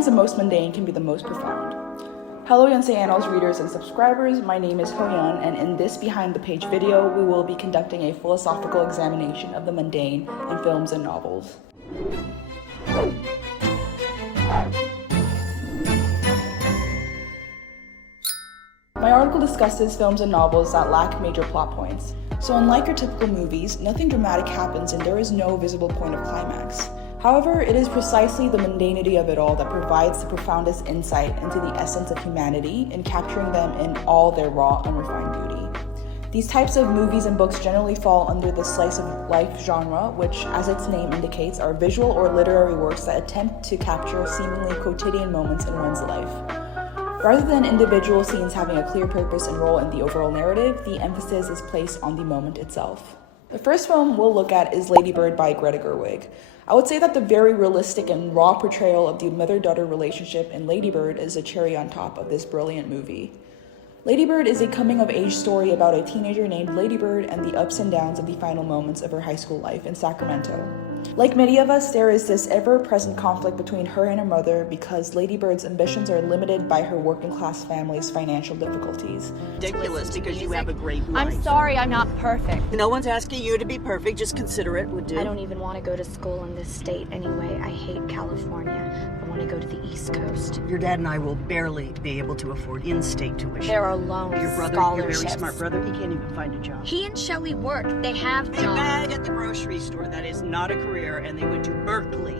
Sometimes the most mundane can be the most profound. Hello Yonsei Annals readers and subscribers, my name is Ho-Yeon, and in this behind the page video, we will be conducting a philosophical examination of the mundane in films and novels. My article discusses films and novels that lack major plot points. So unlike your typical movies, nothing dramatic happens and there is no visible point of climax. However, it is precisely the mundanity of it all that provides the profoundest insight into the essence of humanity in capturing them in all their raw, unrefined beauty. These types of movies and books generally fall under the slice of life genre, which, as its name indicates, are visual or literary works that attempt to capture seemingly quotidian moments in one's life. Rather than individual scenes having a clear purpose and role in the overall narrative, the emphasis is placed on the moment itself. The first film we'll look at is Lady Bird by Greta Gerwig. I would say that the very realistic and raw portrayal of the mother-daughter relationship in Lady Bird is a cherry on top of this brilliant movie. Lady Bird is a coming-of-age story about a teenager named Lady Bird and the ups and downs of the final moments of her high school life in Sacramento. Like many of us, there is this ever-present conflict between her and her mother because Lady Bird's ambitions are limited by her working-class family's financial difficulties. Ridiculous because you have a great life. I'm sorry, I'm not perfect. No one's asking you to be perfect, just considerate would do. I don't even want to go to school in this state anyway. I hate California. I want to go to the East Coast. Your dad and I will barely be able to afford in-state tuition. There are loans, Your brother, scholarships. your very smart brother, he can't even find a job. He and Shelly work. They have They jobs. bag at the grocery store. That is not a career, and they went to Berkeley.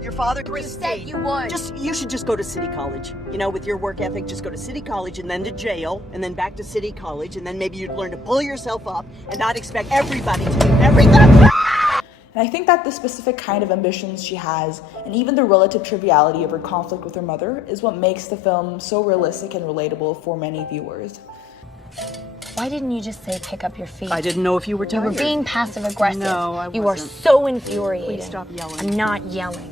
Your father, You said you would. You should just go to City College. You know, with your work ethic, just go to City College and then to jail, and then back to City College, and then maybe you'd learn to pull yourself up and not expect everybody to do everything. And I think that the specific kind of ambitions she has, and even the relative triviality of her conflict with her mother, is what makes the film so realistic and relatable for many viewers. Why didn't you just say pick up your feet? I didn't know if you were You tired. were being passive aggressive. No, I You are wasn't. so infuriating. Please stop yelling. I'm not yelling.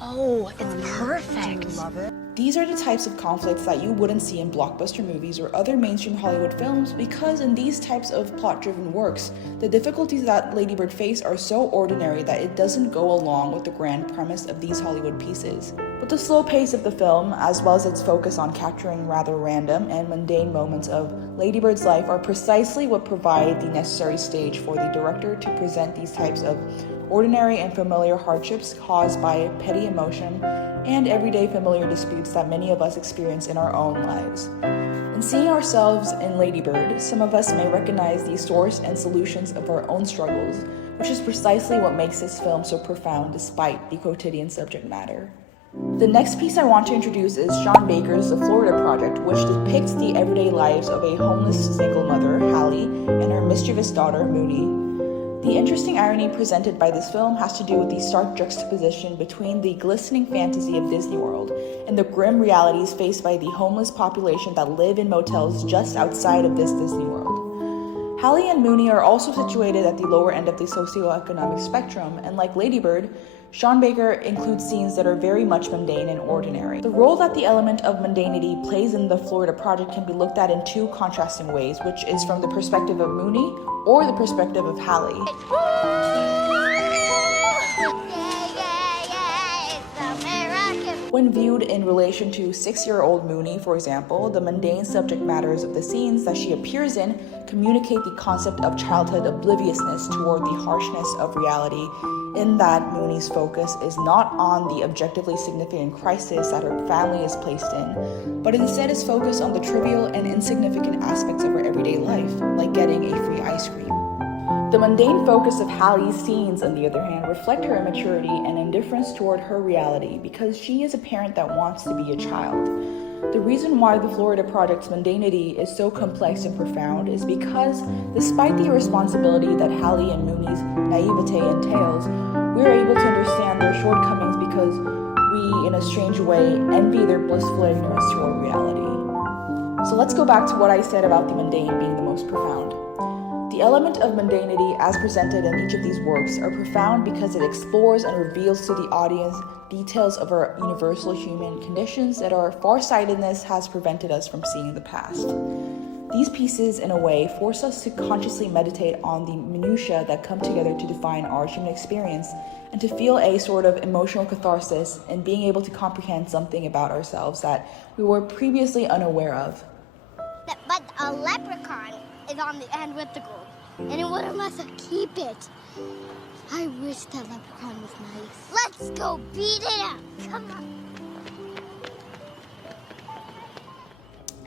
Oh, it's perfect. Do you love it? These are the types of conflicts that you wouldn't see in blockbuster movies or other mainstream Hollywood films because in these types of plot-driven works, the difficulties that Lady Bird face are so ordinary that it doesn't go along with the grand premise of these Hollywood pieces. But the slow pace of the film, as well as its focus on capturing rather random and mundane moments of Lady Bird's life, are precisely what provide the necessary stage for the director to present these types of ordinary and familiar hardships caused by petty emotion and everyday familiar disputes that many of us experience in our own lives. In seeing ourselves in Lady Bird, some of us may recognize the source and solutions of our own struggles, which is precisely what makes this film so profound despite the quotidian subject matter. The next piece I want to introduce is Sean Baker's The Florida Project, which depicts the everyday lives of a homeless single mother, Hallie, and her mischievous daughter, Mooney. The interesting irony presented by this film has to do with the stark juxtaposition between the glistening fantasy of Disney World and the grim realities faced by the homeless population that live in motels just outside of this Disney World. Hallie and Mooney are also situated at the lower end of the socioeconomic spectrum, and like Lady Bird, Sean Baker includes scenes that are very much mundane and ordinary. The role that the element of mundanity plays in the Florida Project can be looked at in two contrasting ways, which is from the perspective of Mooney or the perspective of Hallie. When viewed in relation to 6-year-old Mooney, for example, the mundane subject matters of the scenes that she appears in communicate the concept of childhood obliviousness toward the harshness of reality, in that Mooney's focus is not on the objectively significant crisis that her family is placed in, but instead is focused on the trivial and insignificant aspects of her everyday life, like getting a free ice cream. The mundane focus of Hallie's scenes, on the other hand, reflect her immaturity and indifference toward her reality because she is a parent that wants to be a child. The reason why the Florida Project's mundanity is so complex and profound is because, despite the irresponsibility that Hallie and Mooney's naivete entails, we are able to understand their shortcomings because we, in a strange way, envy their blissful ignorance toward reality. So let's go back to what I said about the mundane being the most profound. The element of mundanity as presented in each of these works are profound because it explores and reveals to the audience details of our universal human conditions that our farsightedness has prevented us from seeing in the past. These pieces, in a way, force us to consciously meditate on the minutiae that come together to define our human experience, and to feel a sort of emotional catharsis in being able to comprehend something about ourselves that we were previously unaware of. But a leprechaun is on the end with the gold, and it wouldn't let us keep it. I wish that leprechaun was nice. Let's go beat it up. Come on.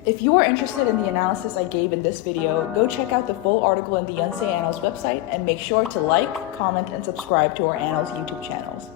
If you are interested in the analysis I gave in this video, go check out the full article in the Yonsei Annals website and make sure to like, comment, and subscribe to our Annals YouTube channels.